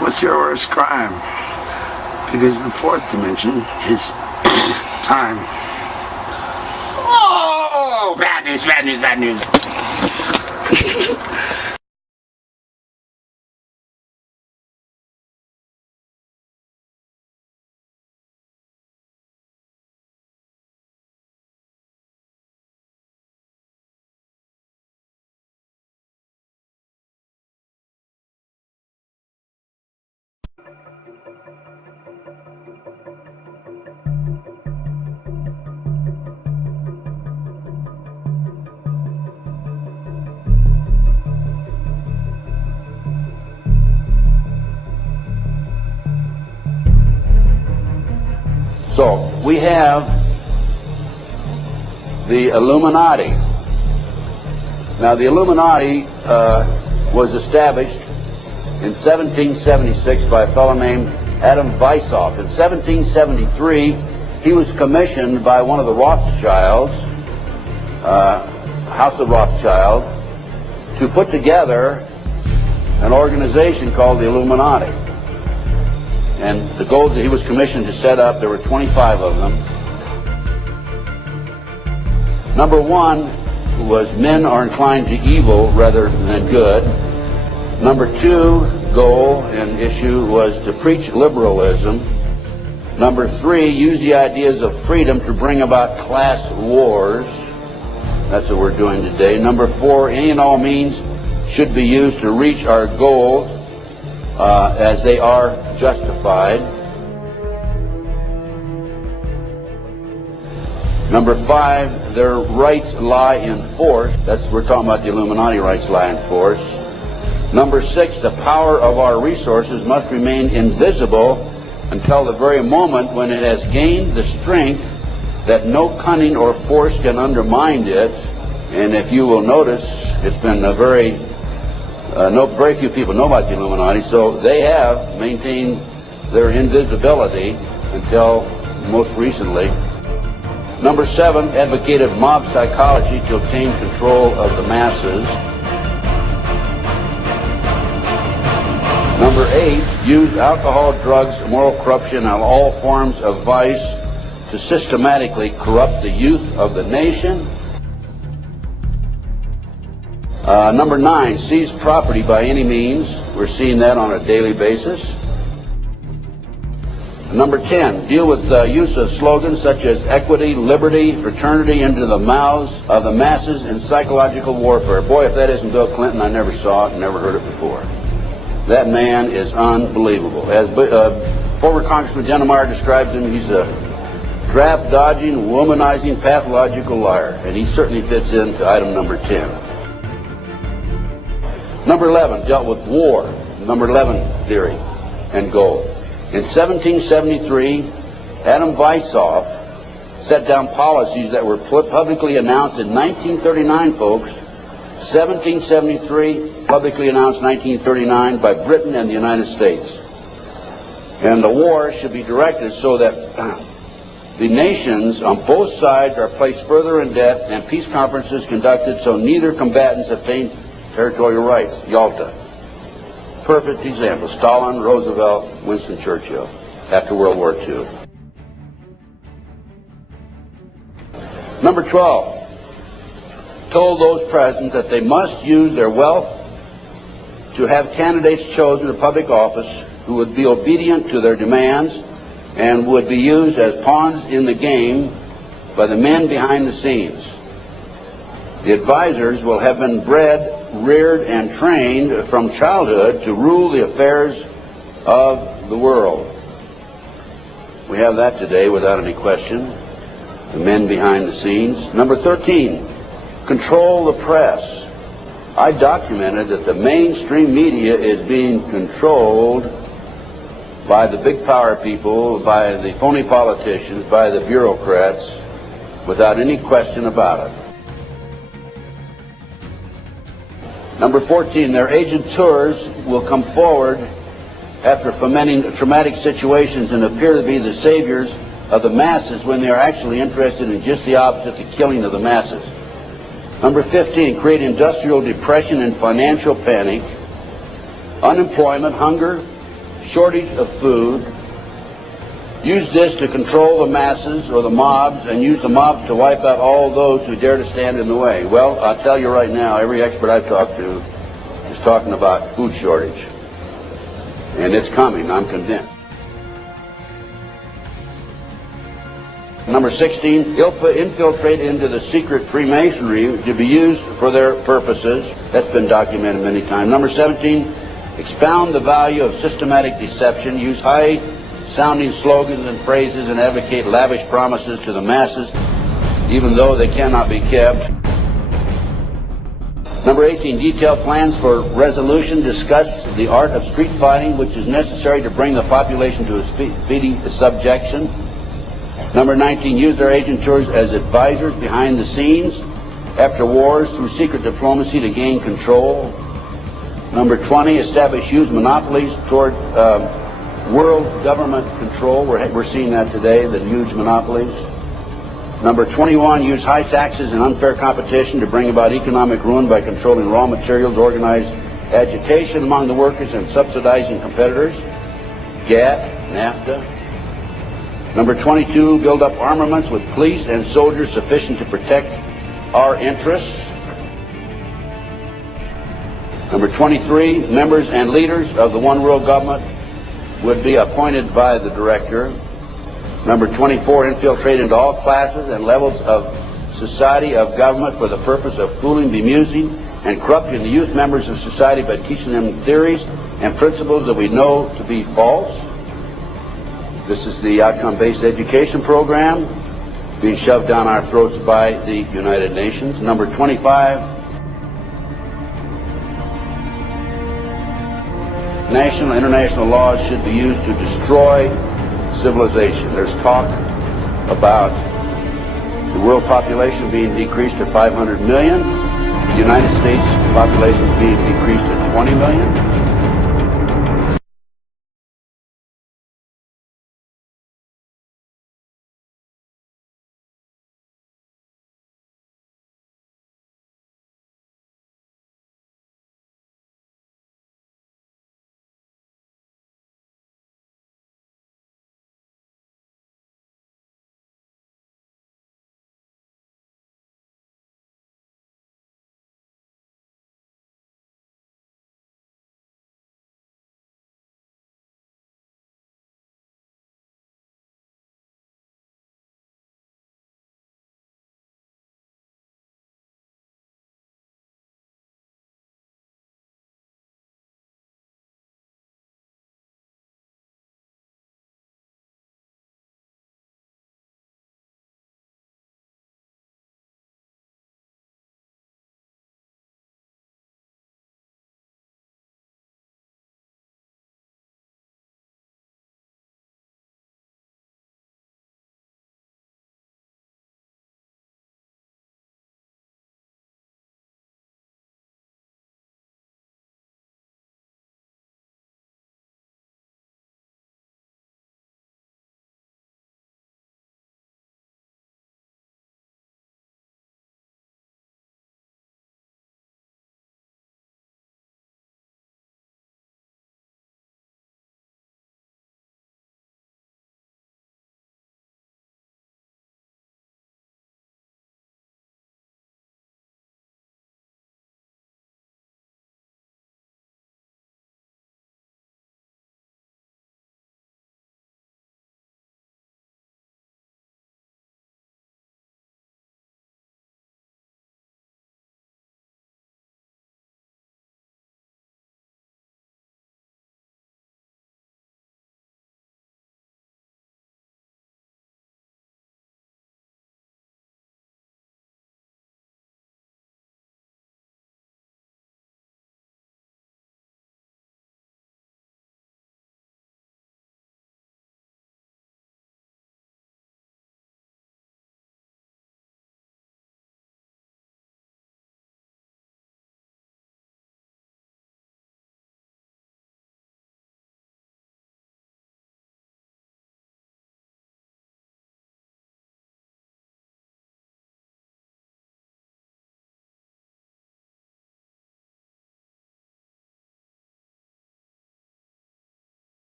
What's your worst crime? Because the fourth dimension is time. Oh, bad news, bad news, bad news. So, we have the Illuminati. Now, the Illuminati was established in 1776 by a fellow named Adam Weishaupt. In 1773, he was commissioned by one of the Rothschilds, House of Rothschild, to put together an organization called the Illuminati. And the goals that he was commissioned to set up, there were 25 of them. Number one was men are inclined to evil rather than good. Number two goal and issue was to preach liberalism. Number three, use the ideas of freedom to bring about class wars. That's what we're doing today. Number four, any and all means should be used to reach our goals as they are justified. Number five, their rights lie in force. We're talking about the Illuminati rights lie in force. Number six, the power of our resources must remain invisible until the very moment when it has gained the strength that no cunning or force can undermine it. And if you will notice, it's been very few people know about the Illuminati, so they have maintained their invisibility until most recently. Number seven, advocated mob psychology to obtain control of the masses. Number eight, used alcohol, drugs, moral corruption, and all forms of vice to systematically corrupt the youth of the nation. Number nine, seize property by any means. We're seeing that on a daily basis. Number 10, deal with the use of slogans such as equity, liberty, fraternity into the mouths of the masses in psychological warfare. Boy, if that isn't Bill Clinton, I never saw it and never heard it before. That man is unbelievable. As former Congressman Dennemeyer describes him, he's a draft-dodging, womanizing, pathological liar. And he certainly fits into item number 10. Number 11 dealt with war, number 11 theory and goal. In 1773, Adam Weishaupt set down policies that were publicly announced in 1939, folks. 1773, publicly announced 1939 by Britain and the United States. And the war should be directed so that the nations on both sides are placed further in debt and peace conferences conducted so neither combatants obtain territorial rights. Yalta. Perfect example. Stalin, Roosevelt, Winston Churchill after World War II. Number 12 told those present that they must use their wealth to have candidates chosen to public office who would be obedient to their demands and would be used as pawns in the game by the men behind the scenes. The advisors will have been bred, reared, and trained from childhood to rule the affairs of the world. We have that today without any question. The men behind the scenes. Number 13, control the press. I documented that the mainstream media is being controlled by the big power people, by the phony politicians, by the bureaucrats, without any question about it. Number 14, their agenteurs will come forward after fomenting traumatic situations and appear to be the saviors of the masses when they are actually interested in just the opposite, the killing of the masses. Number 15, create industrial depression and financial panic, unemployment, hunger, shortage of food, use this to control the masses or the mobs, and use the mobs to wipe out all those who dare to stand in the way. Well, I'll tell you right now, every expert I've talked to is talking about food shortage. And it's coming, I'm convinced. Number 16, infiltrate into the secret Freemasonry to be used for their purposes. That's been documented many times. Number 17, expound the value of systematic deception. Use high-sounding slogans and phrases and advocate lavish promises to the masses, even though they cannot be kept. Number 18, detail plans for resolution. Discuss the art of street fighting, which is necessary to bring the population to a speedy subjection. Number 19, use their agentures as advisors behind the scenes after wars through secret diplomacy to gain control. Number 20, establish huge monopolies toward world government control. We're seeing that today, the huge monopolies. Number 21, use high taxes and unfair competition to bring about economic ruin by controlling raw materials, organize agitation among the workers, and subsidizing competitors. GATT, NAFTA. Number 22, build up armaments with police and soldiers sufficient to protect our interests. Number 23, members and leaders of the one world government would be appointed by the director. Number 24, infiltrate into all classes and levels of society, of government, for the purpose of fooling, bemusing, and corrupting the youth members of society by teaching them theories and principles that we know to be false. This is the outcome-based education program being shoved down our throats by the United Nations. Number 25, national and international laws should be used to destroy civilization. There's talk about the world population being decreased to 500 million, the United States population being decreased to 20 million.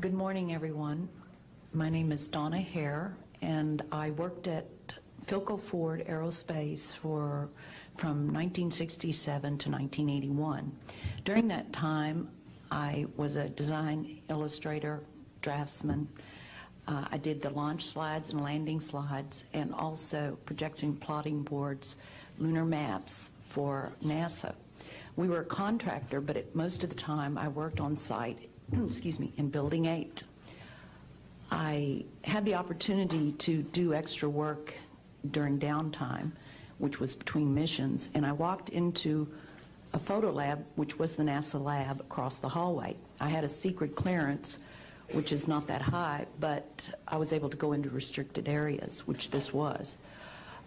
Good morning, everyone. My name is Donna Hare, and I worked at Philco Ford Aerospace from 1967 to 1981. During that time, I was a design illustrator, draftsman. I did the launch slides and landing slides, and also projection plotting boards, lunar maps for NASA. We were a contractor, but most of the time I worked on site excuse me, in Building 8. I had the opportunity to do extra work during downtime, which was between missions, and I walked into a photo lab, which was the NASA lab, across the hallway. I had a secret clearance, which is not that high, but I was able to go into restricted areas, which this was.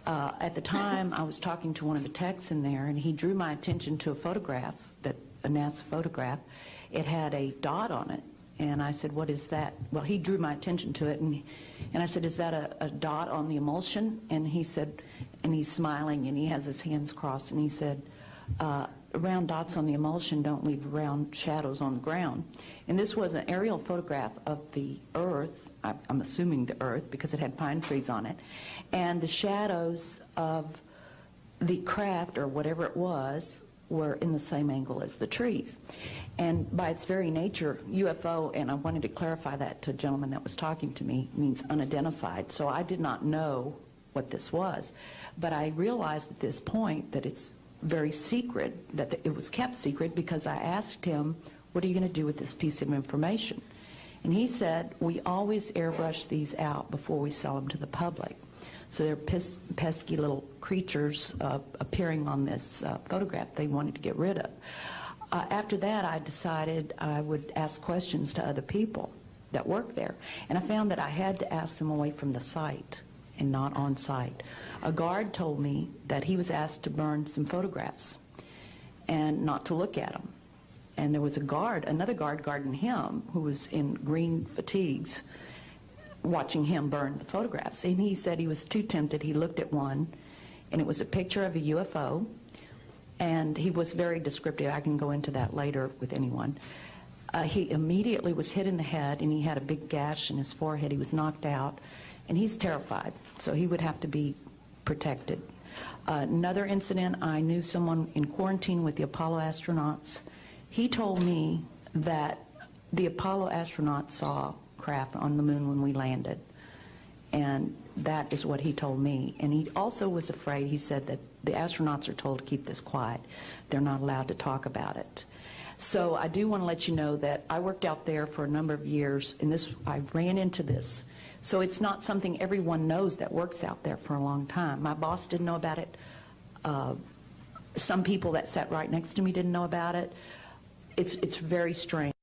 At the time, I was talking to one of the techs in there, and he drew my attention to a photograph, a NASA photograph. It had a dot on it, and I said, "What is that?" Well, he drew my attention to it, and I said, "Is that a dot on the emulsion?" And he said, and he's smiling, and he has his hands crossed, and he said, "Round dots on the emulsion don't leave round shadows on the ground." And this was an aerial photograph of the Earth, I'm assuming the Earth, because it had pine trees on it, and the shadows of the craft, or whatever it was, were in the same angle as the trees. And by its very nature, UFO, and I wanted to clarify that to a gentleman that was talking to me, means unidentified. So I did not know what this was. But I realized at this point that it's very secret, that it was kept secret, because I asked him, "What are you going to do with this piece of information?" And he said, "We always airbrush these out before we sell them to the public." So they're pesky little creatures appearing on this photograph they wanted to get rid of. After that, I decided I would ask questions to other people that work there. And I found that I had to ask them away from the site and not on site. A guard told me that he was asked to burn some photographs and not to look at them. And there was another guard guarding him, who was in green fatigues, watching him burn the photographs. And he said he was too tempted. He looked at one, and it was a picture of a UFO, and he was very descriptive. I can go into that later with anyone. He immediately was hit in the head, and he had a big gash in his forehead. He was knocked out, and he's terrified, so he would have to be protected. Another incident, I knew someone in quarantine with the Apollo astronauts. He told me that the Apollo astronauts saw craft on the moon when we landed, and that is what he told me. And he also was afraid. He said that the astronauts are told to keep this quiet. They're not allowed to talk about it. So I do want to let you know that I worked out there for a number of years, and I ran into this. So it's not something everyone knows that works out there for a long time. My boss didn't know about it. Some people that sat right next to me didn't know about it. It's very strange.